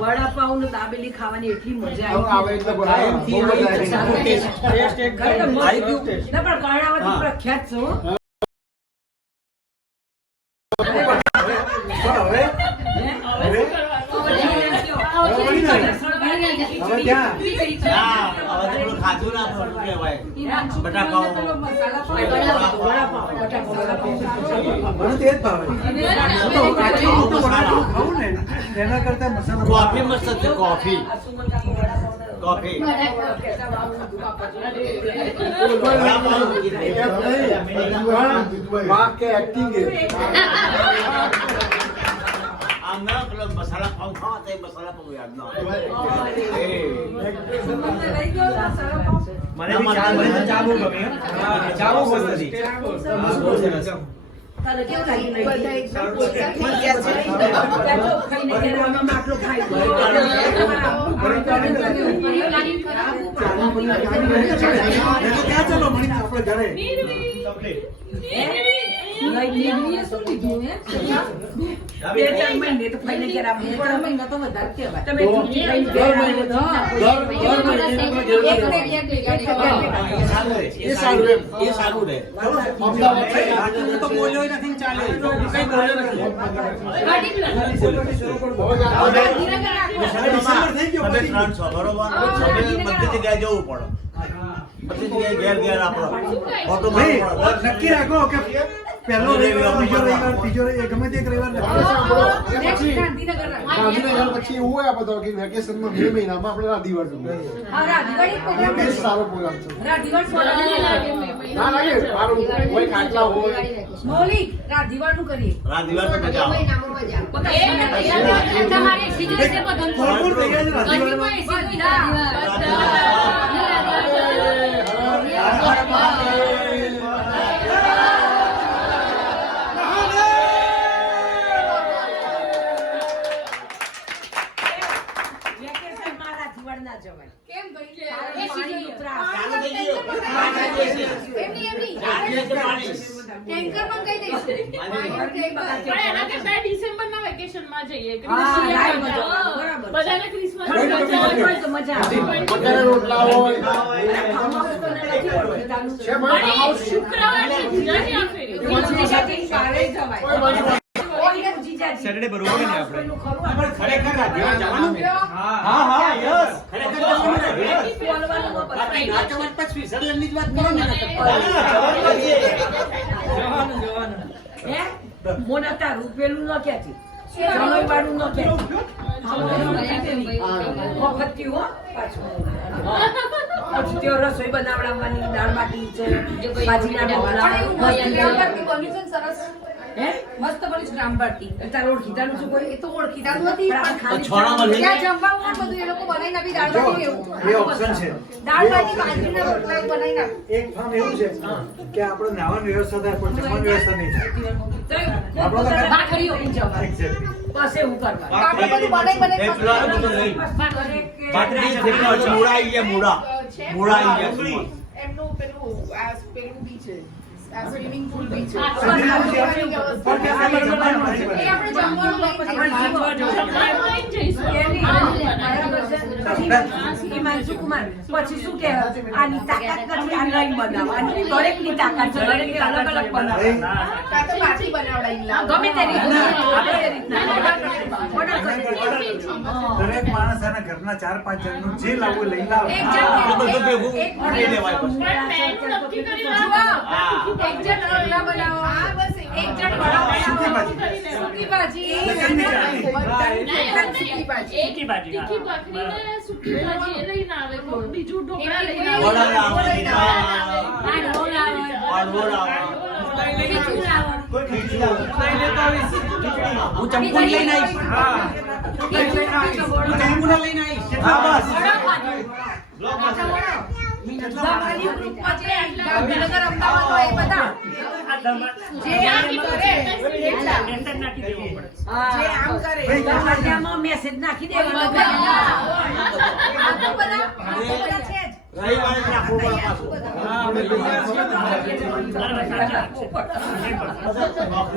વડાપાવ ને દાબેલી ખાવાની એટલી મજા આવી કર્ણાવતી પ્રખ્યાત છો એના કરતા મસાલા કોફી મસ્ત છે કોફી કોફી કે એક્ટિંગ આના પેલો મસાલા પાઉં ખાવા તો મસાલા પાઉં યાદ ના આવે મને ચા બહુ ગમે ચા બહુ મસ્ત હતી તારે કેવું નક્કી રાખો કે પહેલો રવિવાર બીજો રવિવાર ત્રીજો રવિવાર ગમે તે રવિવાર ગાંધીનગર પછી એવું હોય બધો કે વેકેશનમાં 2 મહિનામાં આપણે રાધીવાર જોઈએ. સારો પ્રોગ્રામ છે. ના લાગે મારું કોઈ કાટલા હોય મૌલિક રાધીવાર નું કરીએ. રાધીવાર તો મજા આવે. તમારે સિઝન પર ભરપૂર થઈ ગયા છે સેટરડે બરોબર ને આપણે ખરેખર રાધીવાર જવાનું છે. હા હા યસ ખરેખર જવાનું છે. આપણે નાચવા પછી સ્વિટરલેન્ડ ની જ વાત કરો ને જવાનું હે મોનાતા રૂપેલું ન ક્યાંથી સમય વાળું ન ક્યાંથી વખતથી હો પાછું પછી તેઓ રસોઈ બનાવડાવવાની દાળ બાટી છે બાજીના ઢોકળા સરસ હે મસ્ત બની ગ્રામબાટી તાર ઓળખીતાનું શું કોઈ એ તો ઓળખીતાનું નથી છોડામાં લઈ ત્યાં જમવાનું બધું એ લોકો બનાવી નાખી દાળ બાટી એવું એ ઓપ્શન છે. દાળ બાટી બાજરીના રોટલા બનાવી નાખી એક ફાર્મ એવું છે કે આપણે નાવાની વ્યવસ્થા થાય પણ જમવાની વ્યવસ્થા નહીં થાય. ભાખરીઓ જમવા બસ એવું કરવા બાટરી મૂળા આવી ગયા મૂળા આવી ગયા એમનું પેલું બી છે સ્વિમિંગ પુલ બી છે પછી શું કહેવાય આની તાકાત નથી આ નહીં બનાવવાની દરેકની તાકાત છે દરેકની અલગ અલગ બનાવે ગમે તે દરેક માણસ એના ઘરના 4-5 જણનું જે લાવવું લઈ લાવે. એક જણ રોટલા બનાવો એક જણ વડા સૂકી ભાજી બીજું ઢોકળા લઈને હું ચંપુ લઈને આવીશ. મેસેજ નાખી દેવાનો રવિવારે જ રાખવું પડે પાછું.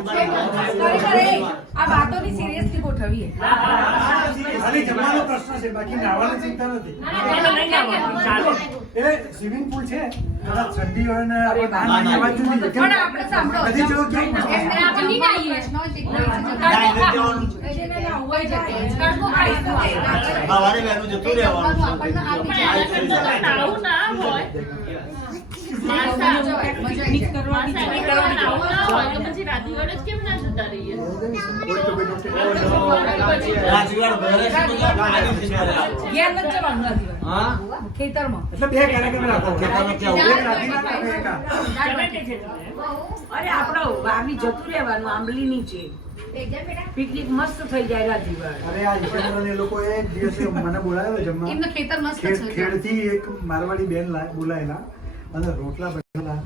ખરેખર આ વાતોની સિરિયસલી ગોઠવીએ. ખાલી જમવાનો પ્રશ્ન છે, બાકી નાહવાની ચિંતા નથી. એ સ્વિમિંગ પુલ છે, કદાચ ઠંડી હોય ને નાહવાની અવાજ નથી. પણ આપણે સાંભળો, બધી જગ્યાએ કેવું છે? એમને આપણે નહીં નાહીએ. સવારે વહેલું જતું રહેવાનું. રાજવીર ઘરે છે તો ગાડી ફિક્સ કરે. ઘેર નથી જવાનું નથી. હા ખેતરમાં. એટલે બે કાર્યક્રમ રાખો. ખેતરમાં ક્યાં એક રાતીના કે એક આ? અરે આપણો વાવી જતું રહેવાનું આંબલીની છે પિકનિક મસ્ત થઈ જાય રાજીવાર. અરે આ ઈશ્વરન એ લોકોએ એક દિવસે મને બોલાવ્યો જમવા. એમનું ખેતર મસ્ત છે. ખેડથી એક મારવાડી બેન બોલાયેલા અને રોટલા બનેલા,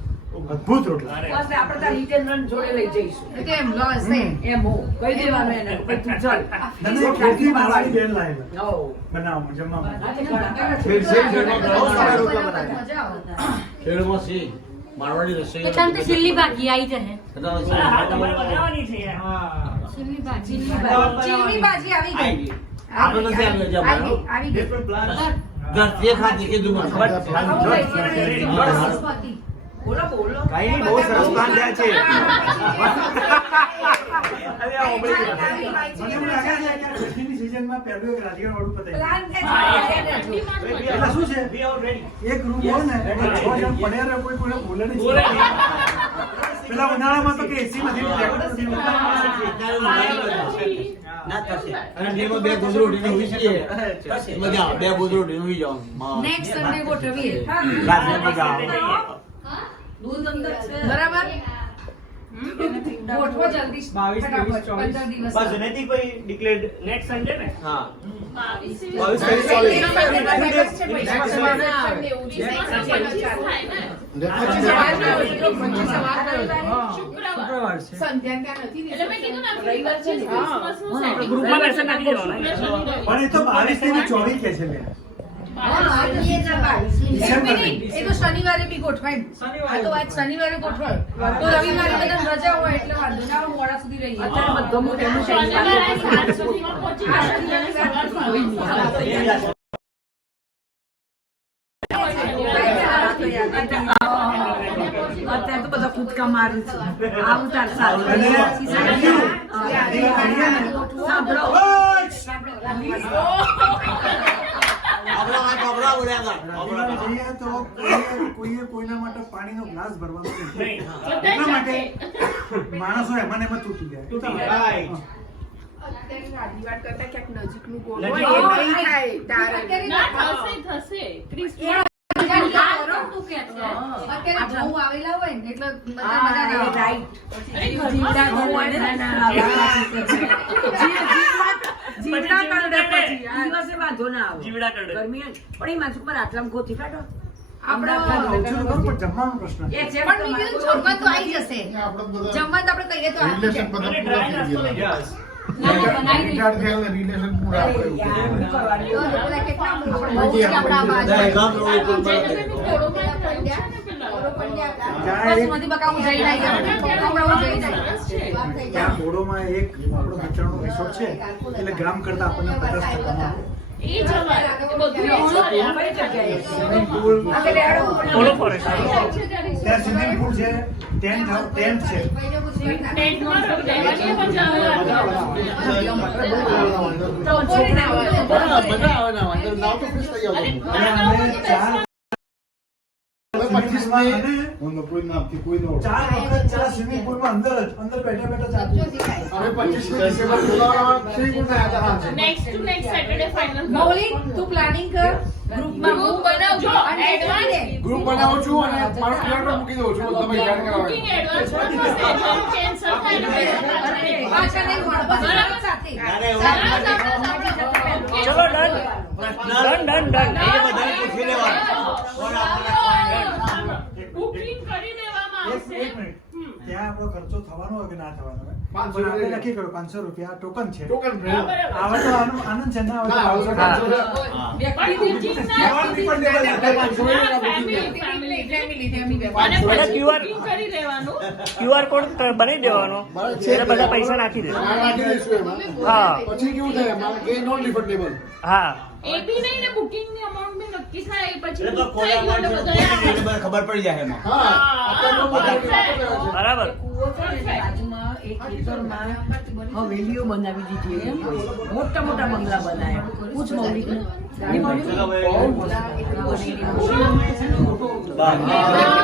અદ્ભુત રોટલા. બસ આપણે ત્યાં જીતેન્દ્રન જોડે લઈ જઈશું. એમ લોસ છે. એમ હો કહી દેવાનું એને કે તું ચાલ. ખેડથી મારવાડી બેન લાયેલા હો. બનાવવા જમવા. આ તે ઘણા બહુ સારા રોટલા બનાવે. મજા આવે. ખેડમાં સી મારવાડી રસોઈ છેલ્લી બાકી આવી જશે ચીલની ભાજી આવી ગઈ. આપણે નથી આવ્યો જમવાનું. આવી ગઈ. ઘરથી ખાધી કીધું મને. સરસ્વતી. બોલો બોલો. કઈ નહીં, બહુ સરસ પ્લાન થયા છે. મને એવું લાગે છે કે ઠંડીની સિઝનમાં પહેલું એક રાજગીર વાળું પતાવી. પ્લાન છે. એટલે શું છે, એક રૂમ હોય ને એમાં 6 જણ પડ્યા રહે, કોઈ કોઈને બોલે નહીં. પેલા ઉનાળામાં તો કે એસી નથી, ના થશે. અને ડેમાં બે ગોદરું ઉઠીને ઊભી છીએ. મજા આવે, બે ગોદરું ઉઠીને ઊભી જાઓ. નેક્સ્ટ સન્ડે ગોઠવીએ. રાત્રે મજા આવે. દૂધ અંદર છે. બરાબર. ગોઠવો જલ્દી. 22 23 15 દિવસ. બસ નથી કોઈ ડિક્લેર્ડ નેક્સ્ટ સન્ડે ને હા 22 ગ્રુપમાં મેસેજ નાખી દેવાનો. પણ એ તો 22 થી 24 કે છે બેન. એ તો શનિવારે બી ગોઠવાય. આ તો આજ શનિવારે ગોઠવાય. તો રવિવારે બધા રજા હોય એટલે વાંધો ના આવે, મોડા સુધી રહીએ. અત્યારે બધું એનું છે. અત્યારે તો બધા કૂદકા મારે છે. આવું તાર સારું. સાંભળો. દિવાળી જઈએ તો કોઈએ કોઈના માટે પાણીનો ગ્લાસ ભરવાનો નથી. એટલા માટે માણસો એમાં ને એમાં તૂટી જાય. અત્યારે રાજવીર કરતા ક્યાંક નજીકનું ગોળ હોય, નજીક. એ નહીં થાય તારે. અત્યારે ઘઉં આવેલા હોય ને એટલે બધા હા, મજા ના આવે. રાઈટ. જીવડા ઘઉં હોય ને, જીવડા કરડે પછી. આ દિવસે વાંધો ના આવે. જીવડા કરડે. ગરમી હોય ને. પણ એ માથું પર આટલામાં ગોથી કાઢો. આપણો ઓછું તો ખરું, પણ જમવાનો પ્રશ્ન છે. એ છે પણ મેં કીધું જમવા તો આવી જશે. જમવા તો આપણે કહીએ તો આવી રિલેશન જાય. બધા પૂરા થઈ ગયેલા. બનાવી રિટાયર થયેલા રિલેશન પૂરા અરે આપણે યાર, શું કરવાનું? તો પેલા કેટલા આપણે બહુ જ આપણા બાજુ. બસમાંથી બકાવું જઈને આવીએ. બકાવું જઈને આવીએ. ત્યાં બોડોમાં એક આપણો બચ્ચાનો રિસોર્ટ છે, એટલે ગ્રામ કરતા આપણને 50% મળે. કઈ જગ્યાએ? સ્વિમિંગ પુલ, ઓલો ફોરેસ્ટ ત્યાં સ્વિમિંગ પુલ છે, ટેન્ટ છે. બધા આવે ના અંદર નાવ તો ફ્રેશ થઈ અને આવતો. અમે ચાર ચાર વખત ચાર સ્વિમિંગ પુલમાં અંદર બેઠા બેઠા હવે 25 ડિસેમ્બર બોલાવવા સ્વિમિંગ પુલ ના હતા. મૌલિક તું પ્લાનિંગ કર. ગ્રુપમાં ગ્રુપ બનાવજો અને એડવાન્સ ગ્રુપ બનાવું છું અને મારું પ્લાન પણ મૂકી દઉં છું. તમે જાણ કરાવો. પાછા નહીં મળો. બસ સાથે. ચલો ડન ડન ડન એ બધાને પૂછી લેવાનું. કોણ આપણને એક મિનિટ ત્યાં આપણો ખર્ચો થવાનો હોય કે ના થવાનો હોય 500 પણ આપણે રૂપિયા. નક્કી કર્યું 500 રૂપિયા ટોકન છે ટોકન ફ્રેન્ડ. આવે તો આનંદ છે ના ના, આવે હવે તો તો 500 હા. વ્યક્તિ દીઠ જવાનું refundable આપણે 500 રૂપિયા booking છે. અને QR કોડ બનાવી દેવાનો એટલે બધા પૈસા નાખી દે ના નાખી દઈશું એમાં. હા પછી કેવું થાય એમાં કે નોન રિફંડેબલ. હા એટલે તો ખોલા વાર છે, એટલે ખબર પડી જાય એમાં હા અત્યારે તો બધા બરાબર કૂવો છે ને એની બાજુમાં એક ખેતરમાં હવેલીઓ બનાવી દીધી એમ મોટા મોટા બંગલા બનાવ્યા પૂછ મૌલિક ચલો ભાઈ. બહુ મસ્ત.